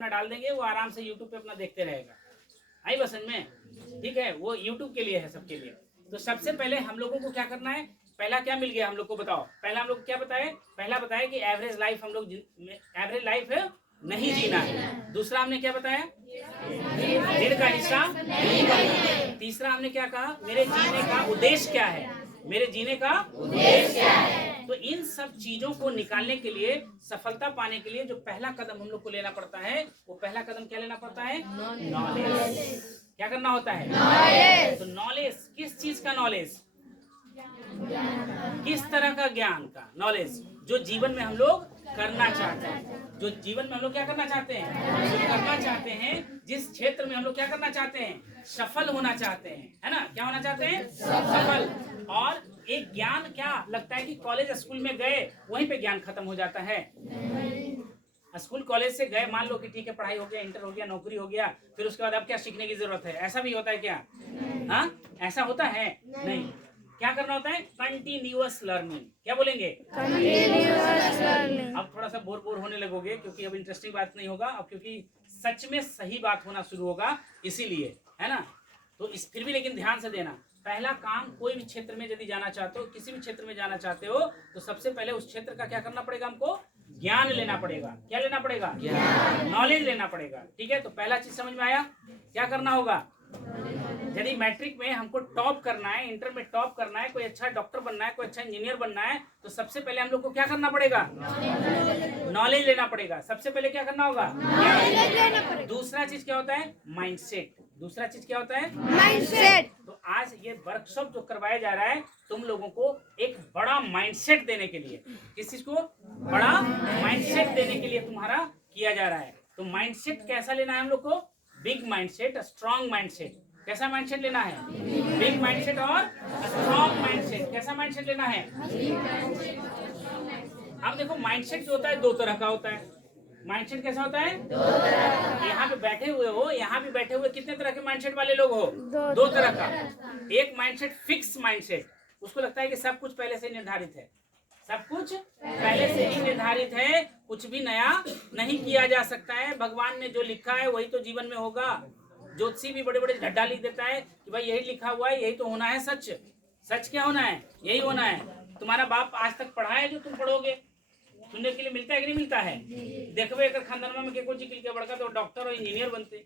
अपना डाल देंगे, वो आराम से यूट्यूब पे अपना देखते रहेगा। आई बस समझ में? ठीक है, वो यूट्यूब के लिए है, सबके लिए। तो सबसे पहले हम लोगों को क्या करना है, पहला क्या मिल गया हम लोग को बताओ। पहला हम लोग क्या बताए, पहला बताया कि एवरेज लाइफ हम लोग एवरेज लाइफ नहीं जीना है। दूसरा हमने क्या बताया, ऋण का हिस्सा नहीं बनना। तीसरा हमने क्या कहा, मेरे जीने का उद्देश्य क्या है, मेरे जीने का उद्देश्य क्या है। तो इन सब चीजों को निकालने के लिए, सफलता पाने के लिए जो पहला कदम हम लोग को लेना पड़ता है, वो पहला कदम क्या लेना पड़ता है, नॉलेज। क्या करना होता है, नॉलेज। तो नॉलेज किस चीज का नॉलेज, किस तरह का ज्ञान का नॉलेज, जो जीवन में हम लोग करना चाहते हैं, जो जीवन में हम लोग क्या करना चाहते हैं, जो करना चाहते हैं, जिस क्षेत्र में हम लोग क्या करना चाहते हैं, सफल होना चाहते हैं, है ना, क्या होना चाहते हैं, सफल। और एक ज्ञान क्या लगता है कि कॉलेज स्कूल में गए वहीं पे ज्ञान खत्म हो जाता है। स्कूल कॉलेज से गए, मान लो कि ठीक है पढ़ाई हो गया, इंटर हो गया, नौकरी हो गया, फिर उसके बाद अब क्या सीखने की जरूरत है, ऐसा भी होता है क्या? हाँ, ऐसा होता है नहीं। क्या करना होता है, कंटिन्यूअस लर्निंग। क्या बोलेंगे, कंटिन्यूअस लर्निंग। अब थोड़ा सा बोर बोर होने लगोगे क्योंकि अब इंटरेस्टिंग बात नहीं होगा, अब क्योंकि सच में सही बात होना शुरू होगा, इसीलिए, है ना। तो इस फिर भी लेकिन ध्यान से देना, पहला काम, कोई भी क्षेत्र में यदि जाना चाहते हो, किसी भी क्षेत्र में जाना चाहते हो, तो सबसे पहले उस क्षेत्र का क्या करना पड़ेगा, हमको ज्ञान लेना पड़ेगा। क्या लेना पड़ेगा, ज्ञान, नॉलेज लेना पड़ेगा। ठीक है, तो पहला चीज समझ में आया, क्या करना होगा। यदि मैट्रिक में हमको टॉप करना है, इंटर में टॉप करना है, कोई अच्छा डॉक्टर बनना है, कोई अच्छा इंजीनियर बनना है, तो सबसे पहले हम लोग को क्या करना पड़ेगा, नॉलेज लेना पड़ेगा। सबसे पहले क्या करना होगा, नॉलेज लेना पड़ेगा। दूसरा चीज क्या होता है, माइंडसेट। दूसरा चीज क्या होता है, माइंडसेट। तो आज ये वर्कशॉप जो करवाया जा रहा है, तुम लोगों को एक बड़ा माइंडसेट देने के लिए, किस चीज को, बड़ा माइंडसेट देने के लिए तुम्हारा किया जा रहा है। तो माइंडसेट कैसा लेना है हम लोग को, बिग माइंडसेट, स्ट्रॉन्ग माइंडसेट। कैसा माइंडसेट लेना है, बिग माइंडसेट और स्ट्रॉन्ग माइंडसेट। कैसा माइंडसेट लेना है। अब देखो माइंडसेट जो होता है दो तरह का होता है। माइंडसेट कैसा होता है, यहाँ पे बैठे हुए हो, यहाँ भी बैठे हुए कितने तरह के माइंडसेट वाले लोग हो, दो तरह का। एक माइंडसेट फिक्स माइंडसेट, उसको लगता है कि सब कुछ पहले से निर्धारित है, सब कुछ पहले से ही निर्धारित है, कुछ भी नया नहीं किया जा सकता है, भगवान ने जो लिखा है वही तो जीवन में होगा। ज्योतिषी भी बड़े बड़े ढड्डा लिख देता है कि भाई यही लिखा हुआ है, यही तो होना है, सच। सच क्या होना है, यही होना है। तुम्हारा बाप आज तक पढ़ा है जो तुम पढ़ोगे, सुनने के लिए मिलता है कि नहीं मिलता है। देखो एक खानदान में के चिकिल के बड़का तो डॉक्टर और इंजीनियर बनते,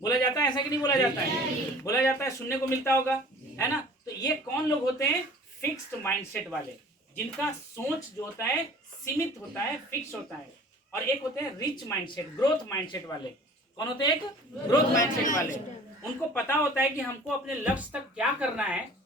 बोला जाता है ऐसा कि नहीं बोला जाता है, बोला जाता है, सुनने को मिलता होगा, है ना। तो ये कौन लोग होते हैं, फिक्स्ड माइंडसेट वाले, जिनका सोच जो होता है सीमित होता है, फिक्स होता है। और एक होते हैं रिच माइंडसेट, ग्रोथ माइंडसेट वाले। कौन होते हैं, एक ग्रोथ माइंडसेट वाले, उनको पता होता है कि हमको अपने लक्ष्य तक क्या करना है।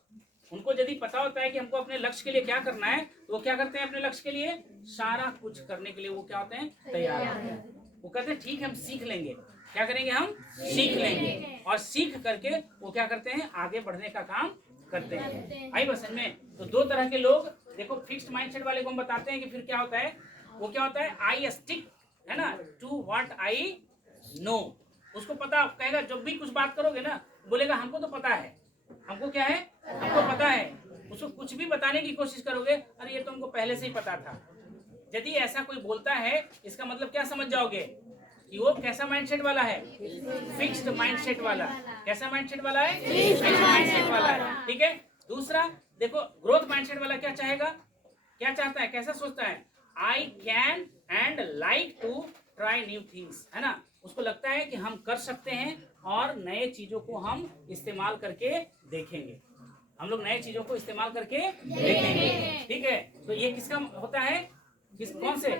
उनको यदि पता होता है कि हमको अपने लक्ष्य के लिए क्या करना है, तो वो क्या करते हैं, अपने लक्ष्य के लिए सारा कुछ करने के लिए वो क्या होते हैं, तैयार होते हैं। वो कहते हैं ठीक है हम सीख लेंगे, क्या करेंगे, हम सीख लेंगे, और सीख करके वो क्या करते हैं, आगे बढ़ने का काम करते हैं। आई बस में। तो दो तरह के लोग देखो, फिक्स्ड माइंडसेट वाले को हम बताते हैं कि फिर क्या होता है, वो क्या होता है, आई स्टिक, है ना, टू व्हाट आई नो। उसको पता, कहेगा जब भी कुछ बात करोगे ना, बोलेगा हमको तो पता है, हमको क्या है, हमको पता है। उसको कुछ भी बताने की कोशिश करोगे, अरे ये तो हमको पहले से ही पता था। यदि ऐसा कोई बोलता है, इसका मतलब क्या समझ जाओगे कि वो कैसा माइंडसेट वाला है, फिक्स्ड माइंडसेट वाला। कैसा माइंडसेट वाला है, फिक्स्ड माइंडसेट वाला है। ठीक है। दूसरा देखो, ग्रोथ माइंडसेट वाला क्या चाहेगा, क्या चाहता है, कैसा सोचता है, I can and like to try new things, है ना। उसको लगता है कि हम कर सकते हैं और नए चीजों को हम इस्तेमाल करके देखेंगे, हम लोग नए चीजों को इस्तेमाल करके देखेंगे। ठीक है, तो ये किसका होता है, कौन से,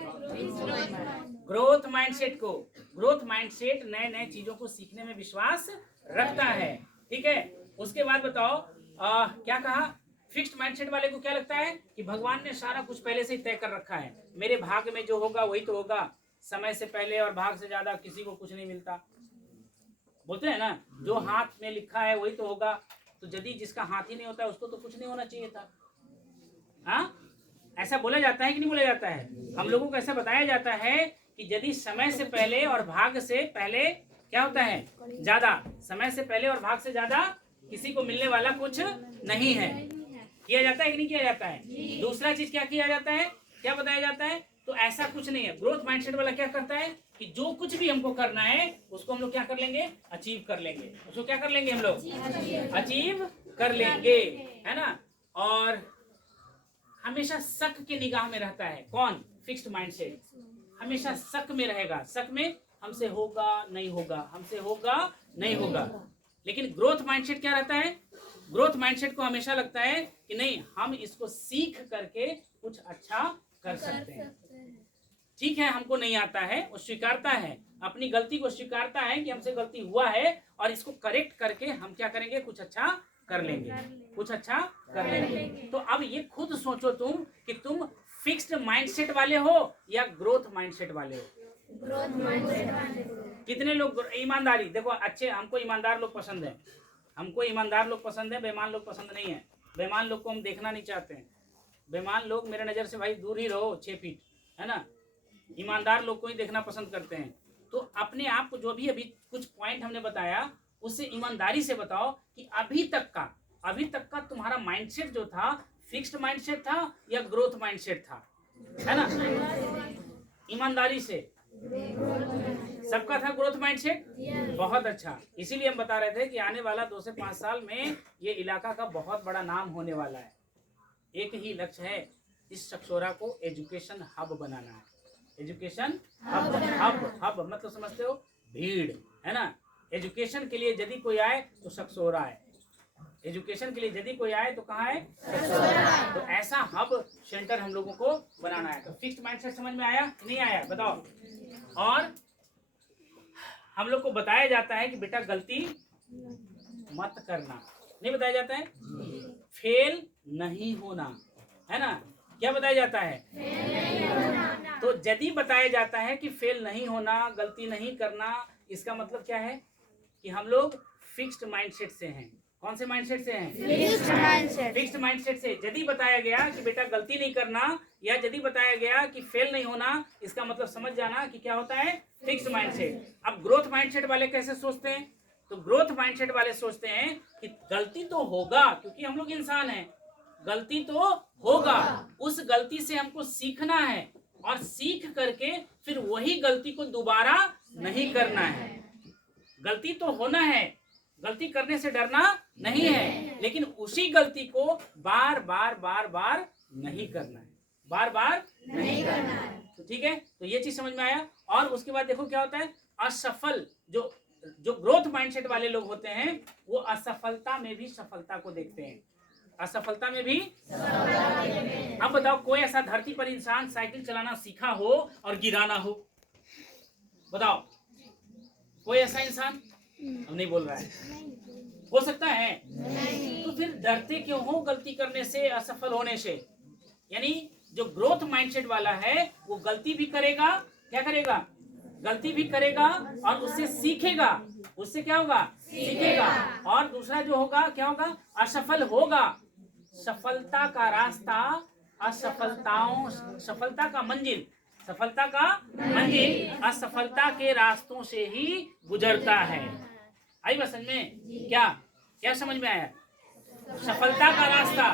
ग्रोथ माइंडसेट को। ग्रोथ माइंडसेट नए नए चीजों को सीखने में विश्वास रखता है। ठीक है। उसके बाद बताओ, क्या कहा, फिक्स्ड माइंडसेट वाले को क्या लगता है कि भगवान ने सारा कुछ पहले से ही तय कर रखा है, मेरे भाग्य में जो होगा वही तो होगा, समय से पहले और भाग से ज्यादा किसी को कुछ नहीं मिलता। बोलते हैं ना, जो हाथ में लिखा है वही तो होगा। तो यदि जिसका हाथ ही नहीं होता उसको तो कुछ नहीं होना चाहिए था। हाँ, ऐसा बोला जाता है कि नहीं बोला जाता है। हम लोगों को ऐसा बताया जाता है कि यदि समय से पहले और भाग से पहले क्या होता है, ज्यादा, समय से पहले और भाग से ज्यादा किसी को मिलने वाला कुछ नहीं है। किया जाता है कि नहीं किया जाता है। दूसरा चीज क्या किया जाता है, क्या बताया जाता है, तो ऐसा कुछ नहीं है। ग्रोथ माइंडसेट वाला क्या करता है कि जो कुछ भी हमको करना है उसको हम लोग क्या कर लेंगे, अचीव कर लेंगे। उसको क्या कर लेंगे हम लोग, अचीव कर लेंगे, है ना। और हमेशा शक की निगाह में रहता है। कौन, फिक्स्ड माइंडसेट हमेशा शक में रहेगा। शक में हमसे होगा नहीं होगा, हमसे होगा नहीं होगा। लेकिन ग्रोथ माइंडसेट क्या रहता है, ग्रोथ माइंडसेट को हमेशा लगता है कि नहीं, हम इसको सीख करके कुछ अच्छा कर सकते हैं। ठीक है, हमको नहीं आता है, वो स्वीकारता है, अपनी गलती को स्वीकारता है कि हमसे गलती हुआ है और इसको करेक्ट करके हम क्या करेंगे, कुछ अच्छा कर लेंगे, कुछ अच्छा कर लेंगे। तो अब ये खुद सोचो तुम कि तुम फिक्स्ड माइंडसेट वाले हो या ग्रोथ माइंडसेट वाले हो। ग्रोथ माइंडसेट वाले। कितने लोग ईमानदारी, देखो अच्छे, हमको ईमानदार लोग पसंद है, हमको ईमानदार लोग पसंद है, बेईमान लोग पसंद नहीं है। बेईमान लोग को हम देखना नहीं चाहते हैं। बेईमान लोग मेरे नज़र से भाई दूर ही रहो, 6 फीट, है ना। ईमानदार लोग को ही देखना पसंद करते हैं। तो अपने आप को जो भी अभी कुछ पॉइंट हमने बताया उससे ईमानदारी से बताओ कि अभी तक का तुम्हारा माइंडसेट जो था फिक्स्ड माइंडसेट था या ग्रोथ माइंडसेट था, है ना। ईमानदारी से सबका था ग्रोथ माइंडसेट। बहुत अच्छा, इसीलिए हम बता रहे थे कि आने वाला 2 से 5 साल में ये इलाका का बहुत बड़ा नाम होने वाला है। एक ही लक्ष्य है, इस सकसोरा को एजुकेशन हब बनाना है। एजुकेशन हब, हब मतलब समझते हो, भीड़, है ना। एजुकेशन के लिए यदि कोई आए तो सकसोरा है, एजुकेशन के लिए यदि कोई आए तो कहाँ है, सकसोरा। तो ऐसा हब सेंटर हम लोगों को बनाना है। तो फिक्स्ड माइंडसेट समझ में आया नहीं आया, बताओ। और हम लोग को बताया जाता है कि बेटा गलती मत करना, नहीं बताया जाता है, फेल नहीं होना, है ना। क्या बताया जाता है, तो यदि बताया जाता है कि फेल नहीं होना, गलती नहीं करना, इसका मतलब क्या है कि हम लोग फिक्स्ड माइंडसेट से हैं। कौन से माइंडसेट से हैं, फिक्स्ड माइंडसेट से। यदि बताया गया कि बेटा गलती नहीं करना या यदि बताया गया कि फेल नहीं होना, इसका मतलब समझ जाना कि क्या होता है, फिक्स्ड माइंडसेट। अब ग्रोथ माइंडसेट वाले कैसे सोचते हैं, तो ग्रोथ माइंडसेट वाले सोचते हैं कि गलती तो होगा, क्योंकि हम लोग इंसान हैं, गलती तो होगा, उस गलती से हमको सीखना है और सीख करके फिर वही गलती को दोबारा नहीं करना है। गलती तो होना है, गलती करने से डरना नहीं है, लेकिन उसी गलती को बार बार नहीं करना है, बार बार नहीं करना है। तो ठीक है, तो ये चीज समझ में आया। और उसके बाद देखो क्या होता है, असफल जो ग्रोथ माइंडसेट वाले लोग होते हैं वो असफलता में भी सफलता को देखते हैं, असफलता में भी। अब बताओ, कोई ऐसा धरती पर इंसान साइकिल चलाना सीखा हो और गिराना हो, बताओ, कोई ऐसा इंसान, हम नहीं बोल रहा है, हो सकता है, तो फिर डरते क्यों हो गलती करने से, असफल होने से। यानी जो ग्रोथ माइंडसेट वाला है वो गलती भी करेगा, क्या करेगा, गलती भी करेगा और उससे सीखेगा, उससे क्या होगा, सीखेगा। और दूसरा जो होगा क्या होगा, असफल होगा। सफलता का रास्ता असफलताओं, सफलता का मंजिल, सफलता का मंजिल असफलता के रास्तों से ही गुजरता है। आई बात समझ में, क्या क्या समझ में आया, सफलता का रास्ता,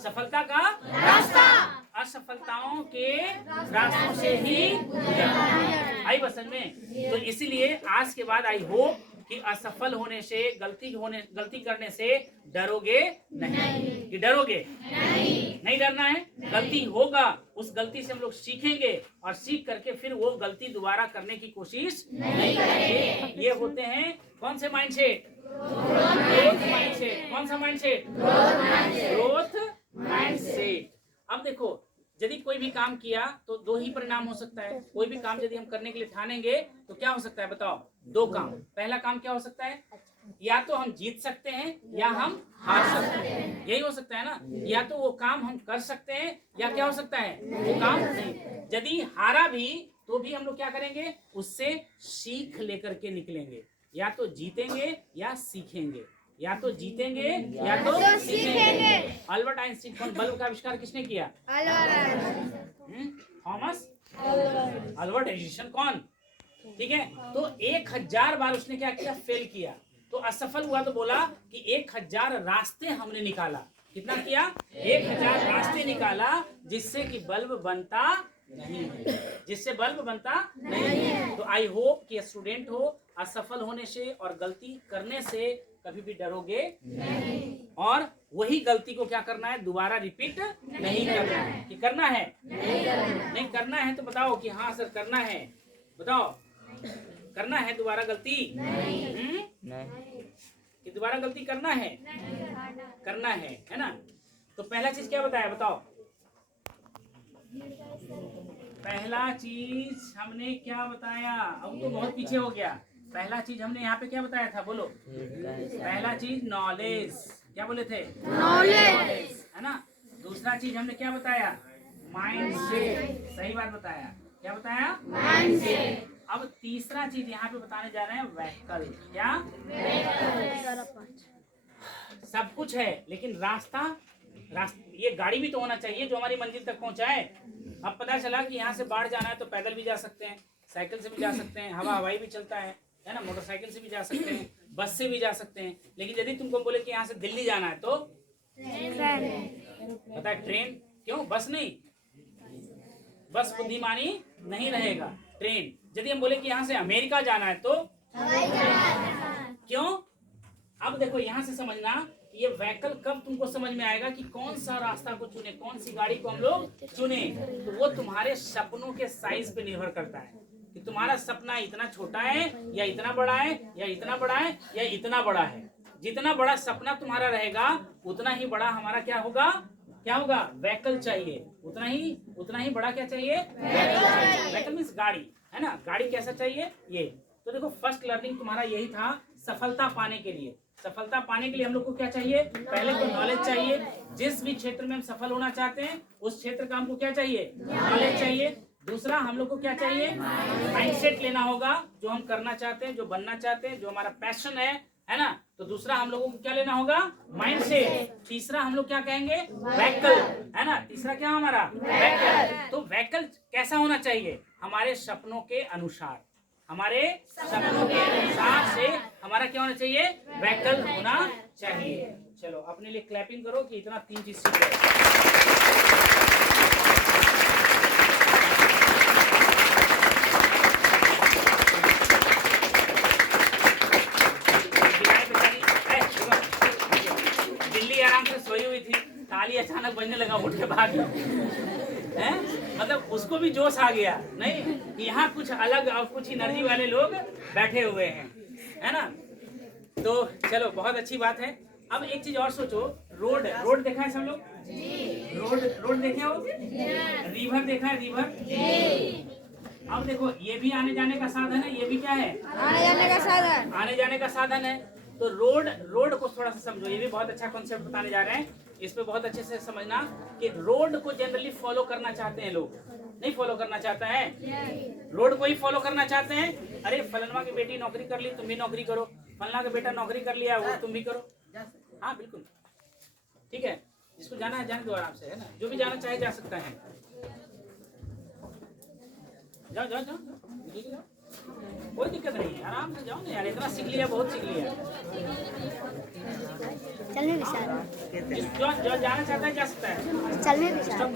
सफलता का रास्ता असफलताओं के रास्तों से ही गुजरता है। आई बात समझ में। तो इसीलिए आज के बाद आई होप कि असफल होने से, गलती करने से डरोगे नहीं, कि डरोगे नहीं डरना है। गलती होगा, उस गलती से हम लोग सीखेंगे और सीख करके फिर वो गलती दोबारा करने की कोशिश नहीं करेंगे। ये होते हैं कौन से माइंडसेट, ग्रोथ माइंडसेट। कौन सा माइंडसेट, ग्रोथ माइंडसेट। अब देखो, यदि कोई भी काम किया तो 2 ही परिणाम हो सकता है। कोई भी काम यदि हम करने के लिए ठानेंगे तो क्या हो सकता है, बताओ, 2 काम। पहला काम क्या हो सकता है, या तो हम जीत सकते हैं या हम हार सकते हैं, यही हो सकता है ना। या तो वो काम हम कर सकते हैं या क्या हो सकता है, वो काम नहीं। यदि हारा भी तो भी हम लोग क्या करेंगे, उससे सीख लेकर के निकलेंगे। या तो जीतेंगे या सीखेंगे, या तो जीतेंगे या तो सीखेंगे। अल्बर्ट आइंस्टीन, कौन, बल्ब का आविष्कार किसने किया, थॉमस अल्बर्ट एडिसन, कौन, ठीक है। तो 1000 बार उसने क्या किया, फेल किया, तो असफल हुआ। तो बोला कि 1000 रास्ते हमने निकाला, कितना किया, 1000 रास्ते निकाला जिससे कि बल्ब बनता नहीं है, जिससे बल्ब बनता नहीं है। तो आई होप कि स्टूडेंट हो, असफल होने से और गलती करने से कभी भी डरोगे नहीं, और वही गलती को क्या करना है, दोबारा रिपीट नहीं करना है। कि करना है, नहीं करना है तो बताओ कि हाँ सर करना है, बताओ करना है दोबारा गलती नहीं, कि दोबारा गलती करना है, करना है ना। तो पहला चीज क्या बताया, बताओ पहला चीज हमने क्या बताया, अब तो बहुत पीछे हो गया। पहला चीज हमने यहाँ पे क्या बताया था, बोलो पहला चीज नॉलेज, क्या बोले थे, नॉलेज है ना। दूसरा चीज हमने क्या बताया, माइंड सेट, सही बात बताया, क्या बताया, माइंड सेट। अब तीसरा चीज यहाँ पे बताने जा रहे हैं, व्हीकल, क्या सब कुछ है लेकिन रास्ता ये गाड़ी भी तो होना चाहिए जो हमारी मंजिल तक पहुंचाए। अब पता चला कि यहाँ से बाहर जाना है तो पैदल भी जा सकते हैं, साइकिल से भी जा सकते हैं, हवाई भी चलता है ना, मोटरसाइकिल से भी जा सकते हैं, बस से भी जा सकते हैं। लेकिन यदि तुमको बोले कि यहाँ से दिल्ली जाना है तो पता है ट्रेन, क्यों बस नहीं, बस बुद्धिमानी नहीं रहेगा, ट्रेन। यदि हम बोले कि यहाँ से अमेरिका जाना है तो क्यों। अब देखो यहाँ से समझना, ये व्हीकल कब तुमको समझ में आएगा कि कौन सा रास्ता को चुने, कौन सी गाड़ी को हम लोग चुने। तो वो तुम्हारे सपनों के साइज पे निर्भर करता है कि तुम्हारा सपना इतना छोटा है या इतना बड़ा है, या इतना बड़ा है या इतना बड़ा है। जितना बड़ा सपना तुम्हारा रहेगा उतना ही बड़ा हमारा क्या होगा, क्या होगा, व्हीकल चाहिए। उतना ही बड़ा क्या चाहिए, व्हीकल चाहिए। व्हीकल मीन्स गाड़ी, है ना। गाड़ी कैसा चाहिए ये। तो देखो फर्स्ट लर्निंग तुम्हारा यही था, सफलता पाने के लिए। सफलता पाने के लिए हम लोग को क्या चाहिए, पहले तो नॉलेज चाहिए। जिस भी क्षेत्र में हम सफल होना चाहते हैं उस क्षेत्र का हमको क्या चाहिए, नॉलेज चाहिए। दूसरा हम लोग को क्या चाहिए, माइंडसेट लेना होगा, जो हम करना चाहते हैं, जो बनना चाहते हैं, जो हमारा पैशन है ना। तो दूसरा हम लोगों को क्या लेना होगा, माइंडसेट। तीसरा हम लोग क्या कहेंगे, व्हीकल, है ना। तीसरा क्या हमारा, व्हीकल। तो व्हीकल कैसा होना चाहिए, हमारे सपनों के अनुसार, हमारे सपनों के अनुसार से हमारा क्या होना चाहिए, व्हीकल होना चाहिए। चलो अपने लिए क्लैपिंग करो कि इतना 3 चीज सीख गए। दिल्ली आराम से सोई हुई थी, ताली अचानक बजने लगा, उठ के भाग हैं, मतलब उसको भी जोश आ गया, नहीं यहाँ कुछ अलग और कुछ एनर्जी वाले लोग बैठे हुए हैं, है ना। तो चलो बहुत अच्छी बात है। अब एक चीज और सोचो, रोड देखा है सब लोग, रोड देखे हो, रिवर देखा है, रिवर। अब देखो ये भी आने जाने का साधन है, ये भी क्या है, आने जाने का साधन है। तो रोड को थोड़ा सा समझो, ये भी बहुत अच्छा कॉन्सेप्ट बताने जा रहे हैं। इस पे बहुत अच्छे से समझना कि रोड को जनरली फॉलो करना चाहते हैं लोग, नहीं फॉलो करना चाहता है, रोड को ही फॉलो करना चाहते हैं। अरे फलनवा की बेटी नौकरी कर ली, तुम भी नौकरी करो, फलना का बेटा नौकरी कर लिया, वो तुम भी करो। हाँ बिल्कुल ठीक है, जिसको जाना है जाने दो आराम से, है ना। जो भी जाना चाहे जा सकता है, जाओ जाओ जाओ, कोई दिक्कत नहीं है, आराम से जाओ ना यार, इतना सीख लिया, बहुत सीख लिया। चलने विशाल जो जाना चाहता है जा सकता है, चलने विशाल।